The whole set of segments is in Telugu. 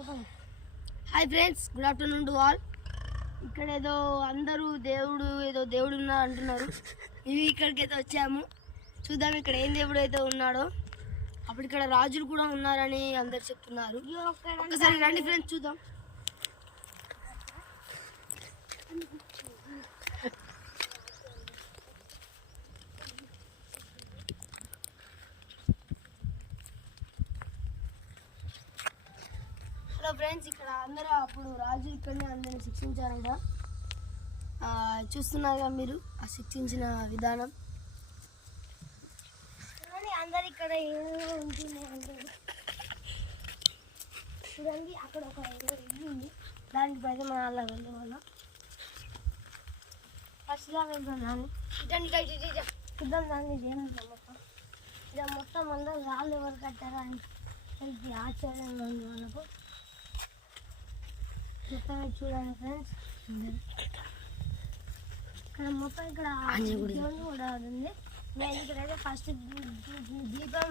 Hi friends, good afternoon to all. ఇక్కడ ఏదో అందరూ దేవుడు ఉన్నా అంటున్నారు. ఇవి ఇక్కడికి అయితే వచ్చాము. చూద్దాం ఇక్కడ ఏం దేవుడు అయితే ఉన్నాడో. అప్పుడు ఇక్కడ రాజులు కూడా ఉన్నారని అందరు చెప్తున్నారు. ఒకసారి రండి ఫ్రెండ్స్, చూద్దాం. హలో ఫ్రెండ్స్, ఇక్కడ అందరూ అప్పుడు రాజు ఇక్కడనే అందరిని శిక్షించారంట. చూస్తున్నారుగా మీరు ఆ శిక్షించిన విధానం. అందరు ఇక్కడ ఉంటుంది చూడండి. అక్కడ ఒక ఇల్లు ఉంది, దానికి పైన మన అలా వెళ్ళే వాళ్ళం. ఫస్ట్ లా వెళ్తున్నాను. చూద్దాం దాన్ని ఏమంటాం. మొత్తం అందరూ రాళ్ళు ఎవరు కట్టారా అని తెలిసి ఆశ్చర్యంగా ఉంది వాళ్ళకు. మొత్తం చూడండి ఫ్రెండ్స్, ఇక్కడ మొత్తం ఇక్కడ దేవుని కూడా ఉంది. నేను ఇక్కడైతే ఫస్ట్ దీపం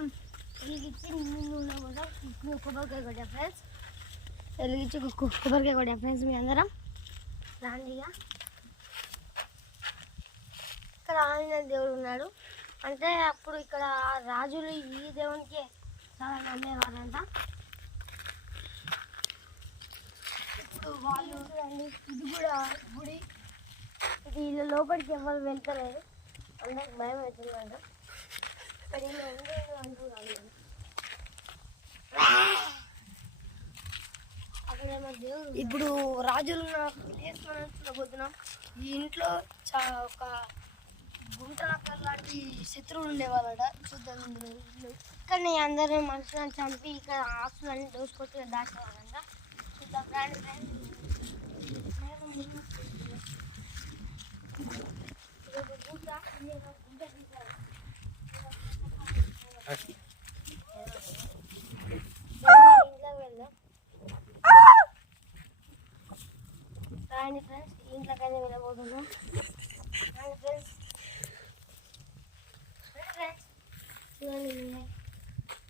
వెలిగించి నూనె కూడా కొబ్బరికాయ కొట్టా ఫ్రెండ్స్. వెలిగించి కొబ్బరికాయ కొట్టా ఫ్రెండ్స్. మీ అందరం రాండిగా. ఇక్కడ ఆంజనేయ దేవుడు ఉన్నాడు. అంటే అప్పుడు ఇక్కడ రాజులు ఈ దేవునికి చాలా నమ్మేవారంట. ఇప్పుడు వాళ్ళు ఇది కూడా గుడి. ఇది ఇల్లు లోపలికి ఎవరు వెళ్తలేరు, అందరికి భయం అవుతుందంట. ఇక్కడ అంటున్నాను. అక్కడేమో దేవుడు. ఇప్పుడు రాజులు ప్లేస్ మనం చూడబోతున్నాం. ఈ ఇంట్లో ఒక గుంట లాంటి శత్రువులు ఉండేవాళ్ళట. చూద్దాం. ఇందులో ఇల్లు ఇక్కడ అందరూ మనుషులను చంపి ఇక్కడ ఆస్తులన్నీ దోసుకొచ్చి దాచేవాళ్ళంట. చూద్దాం రాండి ఫ్రెండ్స్. రాండి ఫ్రెండ్స్, ఇంట్లోకైతే వెళ్ళబోతున్నాం. రాండి ఫ్రెండ్స్, చూడండి.